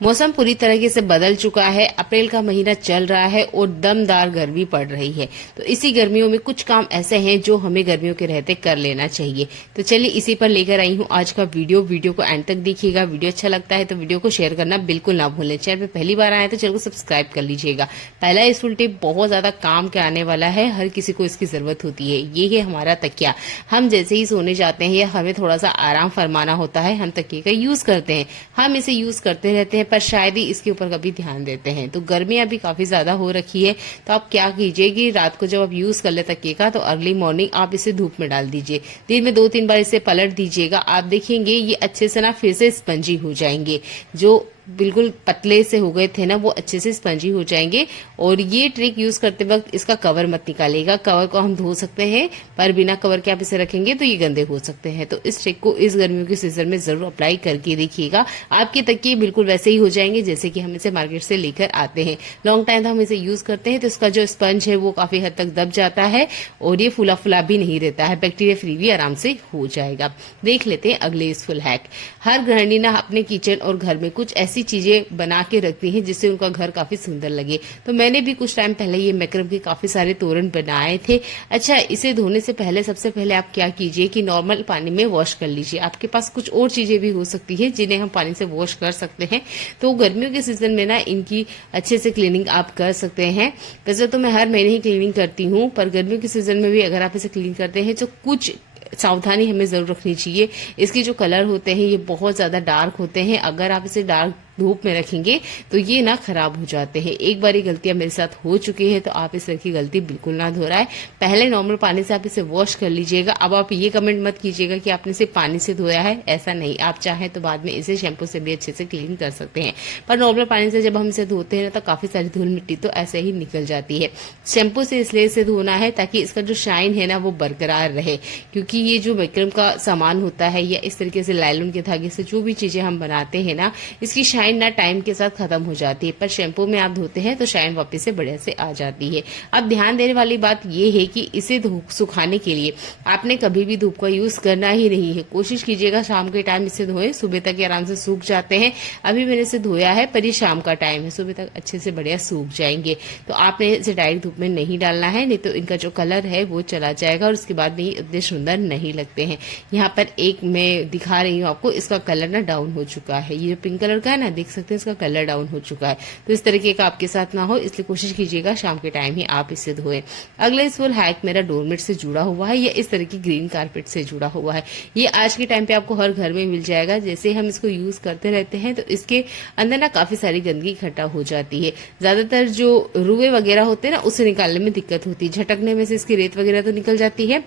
मौसम पूरी तरीके से बदल चुका है। अप्रैल का महीना चल रहा है और दमदार गर्मी पड़ रही है। तो इसी गर्मियों में कुछ काम ऐसे हैं जो हमें गर्मियों के रहते कर लेना चाहिए। तो चलिए इसी पर लेकर आई हूँ आज का वीडियो को एंड तक देखिएगा। वीडियो अच्छा लगता है तो वीडियो को शेयर करना बिल्कुल ना भूलें। चैनल पे पहली बार आए तो चैनल को सब्सक्राइब कर लीजिएगा। पहला यूजफुल टिप बहुत ज्यादा काम के आने वाला है, हर किसी को इसकी जरूरत होती है। ये है हमारा तकिया। हम जैसे ही सोने जाते हैं या हमें थोड़ा सा आराम फरमाना होता है, हम तकिए का यूज करते हैं। हम इसे यूज करते रहते हैं पर शायद ही इसके ऊपर कभी ध्यान देते हैं। तो गर्मियां भी काफी ज्यादा हो रखी है, तो आप क्या कीजिए कि रात को जब आप यूज कर ले तकिए का, तो अर्ली मॉर्निंग आप इसे धूप में डाल दीजिए। दिन में 2-3 बार इसे पलट दीजिएगा। आप देखेंगे ये अच्छे से ना फिर से स्पंजी हो जाएंगे। जो बिल्कुल पतले से हो गए थे ना, वो अच्छे से स्पंजी हो जाएंगे। और ये ट्रिक यूज करते वक्त इसका कवर मत निकालिएगा। कवर को हम धो सकते हैं पर बिना कवर के आप इसे रखेंगे तो ये गंदे हो सकते हैं। तो इस ट्रिक को इस गर्मियों के सीजन में जरूर अप्लाई करके देखिएगा। आपके तकिए बिल्कुल वैसे ही हो जाएंगे जैसे कि हम इसे मार्केट से लेकर आते हैं। लॉन्ग टाइम तक हम इसे यूज करते हैं तो इसका जो स्पंज है वो काफी हद तक दब जाता है और ये फूला फूला भी नहीं रहता है। बैक्टीरिया फ्री भी आराम से हो जाएगा। देख लेते हैं अगले यूजफुल हैक। हर गृहिणी ना अपने किचन और घर में कुछ ऐसी चीजें बना के रखती हैं जिससे उनका घर काफी सुंदर लगे। तो मैंने भी कुछ टाइम पहले ये मैक्रम के काफी सारे तोरण बनाए थे। अच्छा, इसे धोने से पहले सबसे पहले आप क्या कीजिए कि नॉर्मल पानी में वॉश कर लीजिए। आपके पास कुछ और चीजें भी हो सकती है जिन्हें हम पानी से वॉश कर सकते हैं। तो गर्मियों के सीजन में ना इनकी अच्छे से क्लीनिंग आप कर सकते हैं। वैसे तो मैं हर महीने ही क्लीनिंग करती हूँ, पर गर्मियों के सीजन में भी अगर आप इसे क्लीन करते हैं तो कुछ सावधानी हमें जरूर रखनी चाहिए। इसके जो कलर होते हैं ये बहुत ज्यादा डार्क होते हैं। अगर आप इसे डार्क धूप में रखेंगे तो ये ना खराब हो जाते हैं। एक बार ये गलतियां मेरे साथ हो चुकी है, तो आप इस तरह की गलती बिल्कुल ना दोहराएं। पहले नॉर्मल पानी से आप इसे वॉश कर लीजिएगा। अब आप ये कमेंट मत कीजिएगा कि आपने इसे पानी से धोया है, ऐसा नहीं। आप चाहें तो बाद में इसे शैम्पू से भी अच्छे से क्लीन कर सकते हैं, पर नॉर्मल पानी से जब हम इसे धोते हैं तो काफी सारी धूल मिट्टी तो ऐसे ही निकल जाती है। शैम्पू से इसलिए इसे धोना है ताकि इसका जो शाइन है ना वो बरकरार रहे, क्योंकि ये जो मैक्रम का सामान होता है या इस तरीके से लाइलॉन के धागे से जो भी चीजें हम बनाते हैं ना, इसकी शाइन ना टाइम के साथ खत्म हो जाती है। पर शैम्पू में आप धोते हैं तो शाइन वापस से बढ़िया से आ जाती है। अब ध्यान देने वाली बात यह है कि इसे सुखाने के लिए आपने कभी भी धूप का यूज करना ही नहीं है। कोशिश कीजिएगा शाम के टाइम इसे धोएं, सुबह तक ये आराम से सूख जाते हैं। अभी मैंने इसे धोया है पर ये शाम का टाइम है, सुबह तक अच्छे से बढ़िया सूख जाएंगे। तो आपने इसे डायरेक्ट धूप में नहीं डालना है, नहीं तो इनका जो कलर है वो चला जाएगा और उसके बाद में ये इतने सुंदर नहीं लगते हैं। यहाँ पर एक मैं दिखा रही हूँ आपको, इसका कलर ना डाउन हो चुका है। ये जो पिंक कलर का है ना, देख सकते हैं इसका कलर डाउन हो चुका है। तो इस तरीके का आपके साथ ना हो, इसलिए कोशिश कीजिएगा शाम के टाइम ही आप इसे धोएं। अगला यूजफुल हैक मेरा डोरमेट से जुड़ा हुआ है या इस तरह की ग्रीन कारपेट से जुड़ा हुआ है। ये आज के टाइम पे आपको हर घर में मिल जाएगा। जैसे हम इसको यूज करते रहते हैं तो इसके अंदर ना काफी सारी गंदगी इकट्ठा हो जाती है। ज्यादातर जो रुए वगैरह होते हैं ना, उसे निकालने में दिक्कत होती है। झटकने में से इसकी रेत वगैरह तो निकल जाती है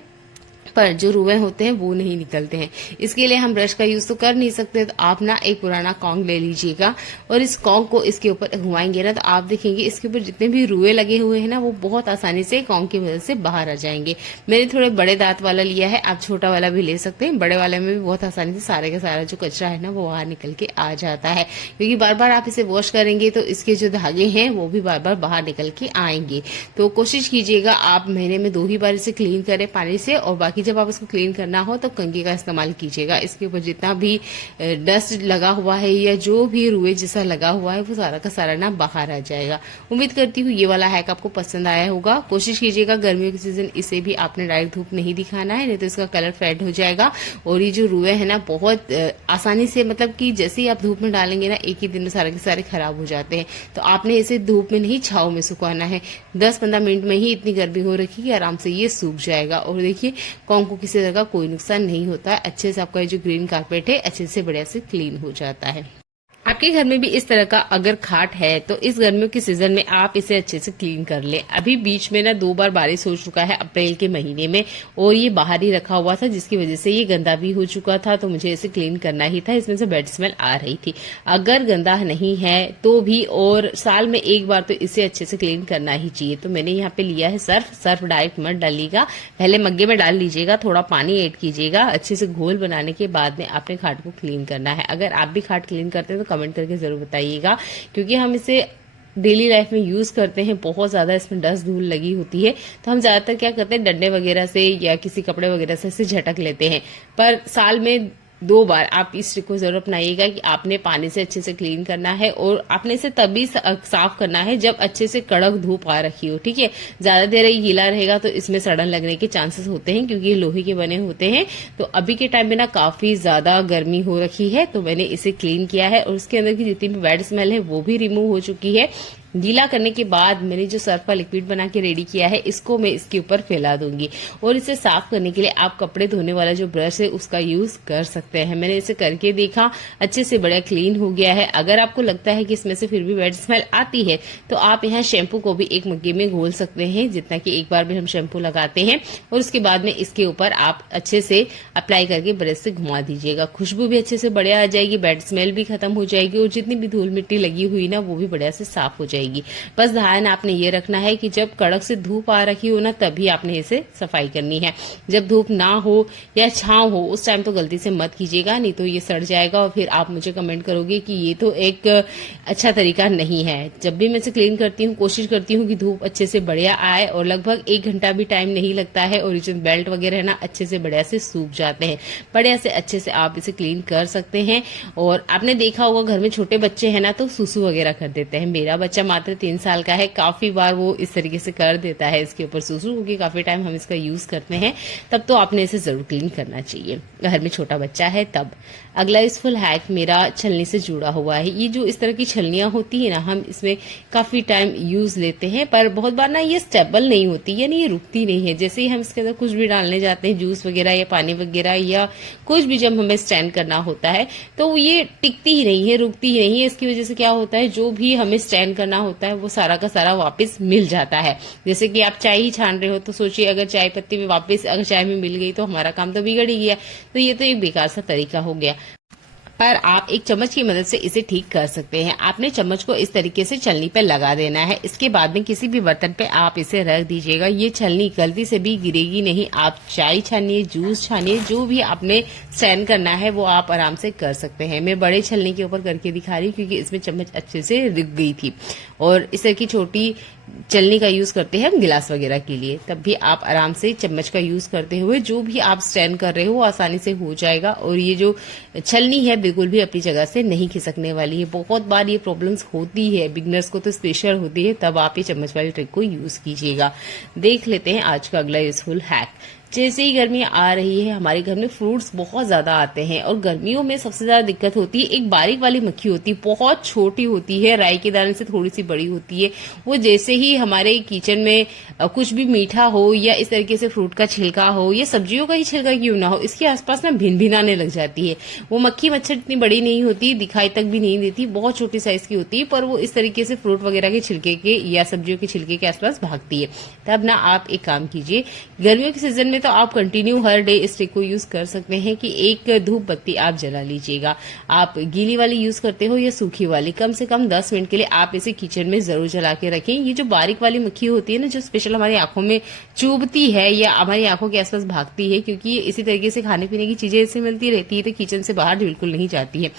पर जो रुए होते हैं वो नहीं निकलते हैं। इसके लिए हम ब्रश का यूज तो कर नहीं सकते, तो आप ना एक पुराना कॉन्ग ले लीजिएगा और इस कॉन्ग को इसके ऊपर घुमाएंगे ना, तो आप देखेंगे इसके ऊपर जितने भी रुए लगे हुए हैं ना, वो बहुत आसानी से कॉन्ग की मदद से बाहर आ जाएंगे। मैंने थोड़े बड़े दांत वाला लिया है, आप छोटा वाला भी ले सकते हैं। बड़े वाले में भी बहुत आसानी से सारे का सारा जो कचरा है ना वो बाहर निकल के आ जाता है, क्योंकि बार बार आप इसे वॉश करेंगे तो इसके जो धागे हैं वो भी बार बार बाहर निकल के आएंगे। तो कोशिश कीजिएगा आप महीने में 2 ही बार इसे क्लीन करें पानी से, और बाकी जब आप इसको क्लीन करना हो तो कंघी का इस्तेमाल कीजिएगा। इसके ऊपर जितना भी डस्ट लगा हुआ है या जो भी रुए जैसा लगा हुआ है वो सारा का सारा ना बाहर आ जाएगा। उम्मीद करती हूँ ये वाला हैक आपको पसंद आया होगा। कोशिश कीजिएगा गर्मियों के सीजन इसे भी आपने डायरेक्ट धूप नहीं दिखाना है, नहीं तो इसका कलर फेड हो जाएगा और ये जो रुए है ना बहुत आसानी से, मतलब कि जैसे ही आप धूप में डालेंगे ना, एक ही दिन में सारे के सारे खराब हो जाते हैं। तो आपने इसे धूप में नहीं, छाव में सुखाना है। 10-15 मिनट में ही इतनी गर्मी हो रखी है कि आराम से ये सूख जाएगा। और देखिए कॉन्ग को किसी तरह का कोई नुकसान नहीं होता। अच्छे से आपका जो ग्रीन कारपेट है अच्छे से बढ़िया से क्लीन हो जाता है। आपके घर में भी इस तरह का अगर खाट है तो इस गर्मियों के सीजन में आप इसे अच्छे से क्लीन कर ले। अभी बीच में ना 2 बार बारिश हो चुका है अप्रैल के महीने में, और ये बाहर ही रखा हुआ था जिसकी वजह से ये गंदा भी हो चुका था। तो मुझे इसे क्लीन करना ही था, इसमें से बैड स्मेल आ रही थी। अगर गंदा नहीं है तो भी, और साल में 1 बार तो इसे अच्छे से क्लीन करना ही चाहिए। तो मैंने यहाँ पे लिया है सर्फ डायरेक्ट मत डालिएगा, पहले मग्गे में डाल लीजिएगा, थोड़ा पानी ऐड कीजिएगा। अच्छे से घोल बनाने के बाद में आपने खाट को क्लीन करना है। अगर आप भी खाट क्लीन करते हैं तो कमेंट करके जरूर बताइएगा, क्योंकि हम इसे डेली लाइफ में यूज करते हैं। बहुत ज्यादा इसमें डस्ट धूल लगी होती है, तो हम ज्यादातर क्या करते हैं, डंडे वगैरह से या किसी कपड़े वगैरह से इसे झटक लेते हैं। पर साल में 2 बार आप इस ट्रिक को जरूर अपनाइएगा कि आपने पानी से अच्छे से क्लीन करना है और आपने इसे तभी साफ करना है जब अच्छे से कड़क धूप आ रखी हो। ठीक है, ज्यादा देर ये गीला रहेगा तो इसमें सड़न लगने के चांसेस होते हैं क्योंकि ये लोहे के बने होते हैं। तो अभी के टाइम में ना काफी ज्यादा गर्मी हो रखी है, तो मैंने इसे क्लीन किया है और उसके अंदर की जितनी भी बैड स्मेल है वो भी रिमूव हो चुकी है। गीला करने के बाद मैंने जो सर्फ का लिक्विड बना के रेडी किया है इसको मैं इसके ऊपर फैला दूंगी और इसे साफ करने के लिए आप कपड़े धोने वाला जो ब्रश है उसका यूज कर सकते हैं। मैंने इसे करके देखा, अच्छे से बढ़िया क्लीन हो गया है। अगर आपको लगता है कि इसमें से फिर भी बैड स्मेल आती है तो आप यहाँ शैम्पू को भी एक मग्गे में घोल सकते हैं, जितना कि एक बार में हम शैम्पू लगाते हैं, और उसके बाद में इसके ऊपर आप अच्छे से अप्लाई करके ब्रश से घुमा दीजिएगा। खुशबू भी अच्छे से बढ़िया आ जाएगी, बैड स्मेल भी खत्म हो जाएगी और जितनी भी धूल मिट्टी लगी हुई ना वो भी बढ़िया से साफ हो जाएगी। बस ध्यान आपने ये रखना है कि जब कड़क से धूप आ रखी हो ना तभी आपने इसे सफाई करनी है। जब धूप ना हो या छांव हो उस टाइम तो गलती से मत कीजिएगा, नहीं तो ये सड़ जाएगा और फिर आप मुझे कमेंट करोगे कि ये तो एक अच्छा तरीका नहीं है। जब भी मैं इसे क्लीन करती हूँ कोशिश करती हूँ कि धूप अच्छे से बढ़िया आए और लगभग 1 घंटा भी टाइम नहीं लगता है और जो बेल्ट वगैरह है ना अच्छे से बढ़िया से सूख जाते हैं। बढ़िया से अच्छे से आप इसे क्लीन कर सकते हैं। और आपने देखा होगा घर में छोटे बच्चे हैं ना तो सुसु वगैरह कर देते हैं। मेरा बच्चा मात्र 3 साल का है, काफी बार वो इस तरीके से कर देता है इसके ऊपर सुसु, क्योंकि काफी टाइम हम इसका यूज करते हैं। तब तो आपने इसे जरूर क्लीन करना चाहिए, घर में छोटा बच्चा है तब। अगला यूजफुल हैक मेरा छलनी से जुड़ा हुआ है। ये जो इस तरह की छलनियां होती है ना हम इसमें काफी टाइम यूज लेते हैं, पर बहुत बार ना ये स्टेबल नहीं होती, यानी ये रुकती नहीं है। जैसे ही हम इसके अंदर कुछ भी डालने जाते हैं, जूस वगैरह या पानी वगैरह या कुछ भी जब हमें स्टैंड करना होता है तो ये टिकती ही नहीं है, रुकती ही नहीं है। इसकी वजह से क्या होता है, जो भी हमें स्टैंड करना होता है वो सारा का सारा वापस मिल जाता है। जैसे कि आप चाय ही छान रहे हो तो सोचिए अगर चाय पत्ती में वापस अगर चाय में मिल गई तो हमारा काम तो बिगड़ ही गया। तो ये तो एक बेकार सा तरीका हो गया। पर आप एक चम्मच की मदद से इसे ठीक कर सकते हैं। आपने चम्मच को इस तरीके से छलनी पे लगा देना है। इसके बाद में किसी भी बर्तन पे आप इसे रख दीजिएगा। ये छलनी गलती से भी गिरेगी नहीं। आप चाय छानिए, जूस छानिए, जो भी आपने स्टैंड करना है वो आप आराम से कर सकते हैं। मैं बड़े छलनी के ऊपर करके दिखा रही हूँ क्योंकि इसमें चम्मच अच्छे से रुक गई थी। और इस तरह की छोटी छलनी का यूज करते हैं हम गिलास वगैरह के लिए, तब भी आप आराम से चम्मच का यूज करते हुए जो भी आप स्टैंड कर रहे हो आसानी से हो जाएगा। और ये जो छलनी है बिल्कुल भी अपनी जगह से नहीं खिसकने वाली है। बहुत बार ये प्रॉब्लम्स होती है, बिगनर्स को तो स्पेशल होती है, तब आप ये चम्मच वाली ट्रिक को यूज कीजिएगा। देख लेते हैं आज का अगला यूजफुल हैक। जैसे ही गर्मी आ रही है हमारे घर में फ्रूट्स बहुत ज्यादा आते हैं और गर्मियों में सबसे ज्यादा दिक्कत होती है, एक बारीक वाली मक्खी होती है, बहुत छोटी होती है, राई के दाने से थोड़ी सी बड़ी होती है। वो जैसे ही हमारे किचन में कुछ भी मीठा हो या इस तरीके से फ्रूट का छिलका हो या सब्जियों का ही छिलका क्यों ना हो, इसके आसपास ना भिन-भिनाने लग जाती है। वो मक्खी मच्छर इतनी बड़ी नहीं होती, दिखाई तक भी नहीं देती, बहुत छोटी साइज की होती है, पर वो इस तरीके से फ्रूट वगैरह के छिलके के या सब्जियों के छिलके के आसपास भागती है। तब ना आप एक काम कीजिए, गर्मियों के सीजन में तो आप कंटिन्यू हर डे इस ट्रिक को यूज कर सकते हैं कि एक धूप बत्ती आप जला लीजिएगा। आप गीली वाली यूज करते हो या सूखी वाली, कम से कम 10 मिनट के लिए आप इसे किचन में जरूर जला के रखें। ये जो बारीक वाली मक्खी होती है ना, जो स्पेशल हमारी आंखों में चुभती है या हमारी आंखों के आसपास भागती है, क्योंकि ये इसी तरीके से खाने पीने की चीजें इससे मिलती रहती है तो किचन से बाहर बिल्कुल नहीं जाती है।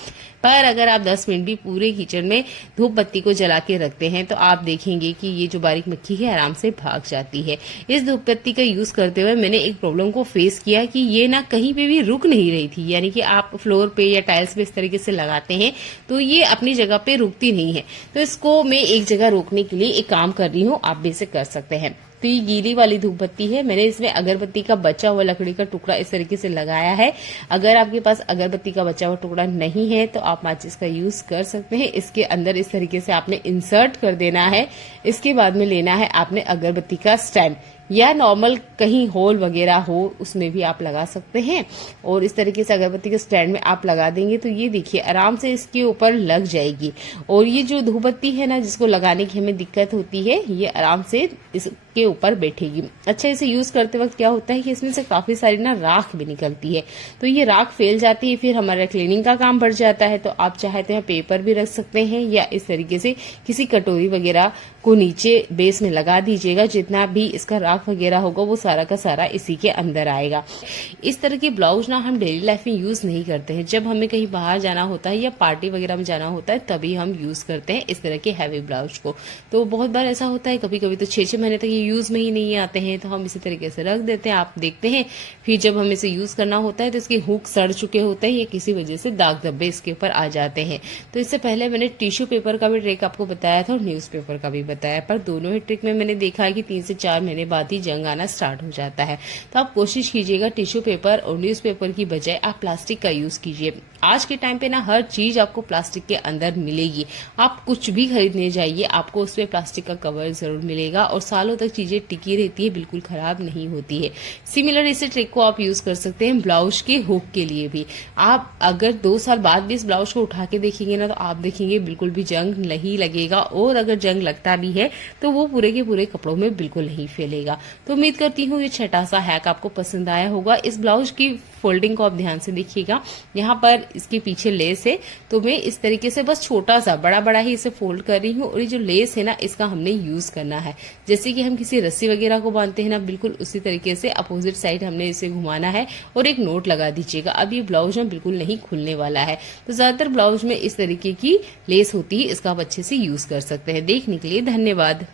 पर अगर आप 10 मिनट भी पूरे किचन में धूप बत्ती को जला के रखते हैं तो आप देखेंगे कि ये जो बारीक मक्खी है आराम से भाग जाती है। इस धूप बत्ती का यूज करते हुए मैंने एक प्रॉब्लम को फेस किया कि ये ना कहीं पे भी रुक नहीं रही थी, यानी कि आप फ्लोर पे या टाइल्स पे इस तरीके से लगाते हैं तो ये अपनी जगह पे रुकती नहीं है। तो इसको मैं एक जगह रोकने के लिए एक काम कर रही हूँ, आप भी इसे कर सकते हैं। तो ये गीली वाली धूप बत्ती है, मैंने इसमें अगरबत्ती का बचा हुआ लकड़ी का टुकड़ा इस तरीके से लगाया है। अगर आपके पास अगरबत्ती का बचा हुआ टुकड़ा नहीं है तो आप माचिस का यूज कर सकते हैं। इसके अंदर इस तरीके से आपने इंसर्ट कर देना है। इसके बाद में लेना है आपने अगरबत्ती का स्टैंड, या नॉर्मल कहीं होल वगैरह हो उसमें भी आप लगा सकते हैं। और इस तरीके से अगरबत्ती के स्टैंड में आप लगा देंगे तो ये देखिए आराम से इसके ऊपर लग जाएगी। और ये जो धूपबत्ती है ना, जिसको लगाने की हमें दिक्कत होती है, ये आराम से इसके ऊपर बैठेगी। अच्छा, इसे यूज करते वक्त क्या होता है कि इसमें से काफी सारी ना राख भी निकलती है, तो ये राख फैल जाती है, फिर हमारा क्लीनिंग का काम बढ़ जाता है। तो आप चाहते हैं पेपर भी रख सकते हैं या इस तरीके से किसी कटोरी वगैरह को नीचे बेस में लगा दीजिएगा। जितना भी इसका स्टाफ वगैरह होगा वो सारा का सारा इसी के अंदर आएगा। इस तरह के ब्लाउज ना हम डेली लाइफ में यूज नहीं करते हैं, जब हमें कहीं बाहर जाना होता है या पार्टी वगैरह में जाना होता है तभी हम यूज करते हैं इस तरह के हैवी ब्लाउज को। तो बहुत बार ऐसा होता है, कभी कभी तो 6-6 महीने तक ये यूज में ही नहीं आते हैं, तो हम इसी तरीके से रख देते हैं। आप देखते हैं फिर जब हमें इसे यूज करना होता है तो इसके हुक सड़ चुके होते हैं या किसी वजह से दाग धब्बे इसके ऊपर आ जाते हैं। तो इससे पहले मैंने टिश्यू पेपर का भी ट्रिक आपको बताया था और न्यूज पेपर का भी बताया, पर दोनों ही ट्रिक में मैंने देखा है कि 3 से 4 महीने बाद ही जंग आना स्टार्ट हो जाता है। तो आप कोशिश कीजिएगा टिश्यू पेपर और न्यूज पेपर की बजाय आप प्लास्टिक का यूज कीजिए। आज के टाइम पे ना हर चीज आपको प्लास्टिक के अंदर मिलेगी। आप कुछ भी खरीदने जाइए आपको उसपे प्लास्टिक का कवर जरूर मिलेगा और सालों तक चीजें टिकी रहती है, बिल्कुल खराब नहीं होती है। सिमिलर इसी ट्रिक को आप यूज कर सकते हैं ब्लाउज के हुक के लिए भी। आप अगर 2 साल बाद भी इस ब्लाउज को उठा के देखेंगे ना तो आप देखेंगे बिल्कुल भी जंग नहीं लगेगा, और अगर जंग लगता भी है तो वो पूरे के पूरे कपड़ों में बिल्कुल नहीं फैलेगा। तो उम्मीद करती हूँ ये छोटा सा हैक आपको पसंद आया होगा। इस ब्लाउज की फोल्डिंग को आप ध्यान से देखिएगा, यहाँ पर इसके पीछे लेस है, तो मैं इस तरीके से बस छोटा सा बड़ा ही इसे फोल्ड कर रही हूँ, और ये जो लेस है ना इसका हमने यूज करना है। जैसे कि हम किसी रस्सी वगैरह को बांधते हैं ना, बिल्कुल उसी तरीके से अपोजिट साइड हमने इसे घुमाना है और एक नोट लगा दीजिएगा। अब ये ब्लाउज ना बिल्कुल नहीं खुलने वाला है। तो ज्यादातर ब्लाउज में इस तरीके की लेस होती है, इसका आप अच्छे से यूज कर सकते हैं। देखने के लिए धन्यवाद।